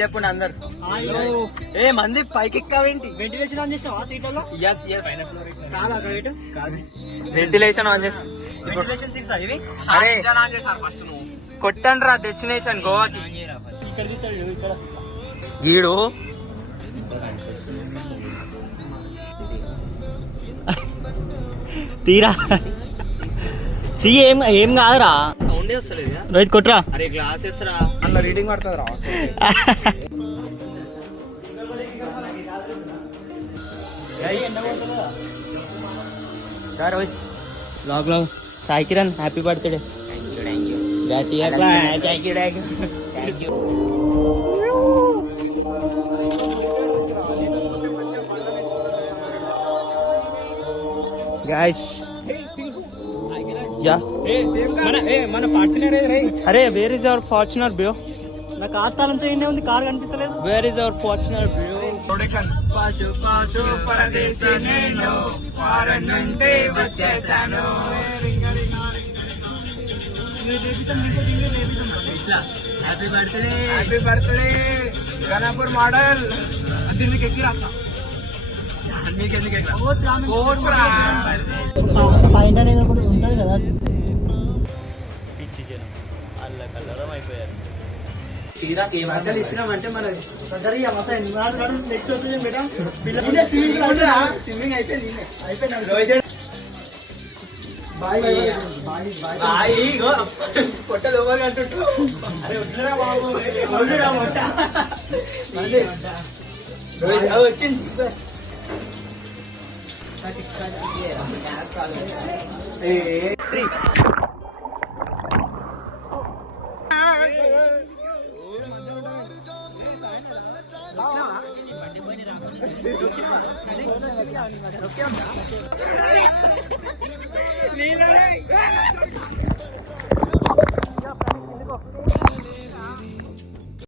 చెప్పండి అందరు. ఏ మంది పైకి ఎక్కావేంటి? వెంటిలేషన్ ఆన్ చేసినావా సీట్లలో? వెంటిలేషన్ ఆన్ చేసి వెంటిలేషన్ సీట్స్ ఇవి. అరే కొట్టండి రా డెస్టినేషన్ గోవాకి. ఇక్కడ తీసాడు ఇక్కడ వీడు తీరా తీ. ఏం కాదురా, సౌండే వస్తలేదు. రోహిత్ కొట్రా. అరే గ్లాసెస్ రా అన్న, రీడింగ్ పడుతుంది రా. రోహిత్ బ్లాగ్ లో Sai Kiran happy birthday. Guys యా మన ఫార్చునర్. అరే where is our Fortuner bro? నా కార్ తాళం చేయండి ఉంది, కార్ కనిపిస్తలేదు. Where is our Fortuner bro? పాశు పాశు పరదేశి నేను ఫారెన్ నుండి వచ్చేసాను. Happy birthday. Happy birthday Ganapur model. దీనికి ఎక్కి రాస్తా. పైన ఉంటుంది కదా. పిచ్చి జనం అల్లకల్లరం అయిపోయారు. ఇచ్చినామంటే మన స్విమ్మింగ్ అయితే పొట్టలు ఎవరు అంటుంటూ వచ్చింది.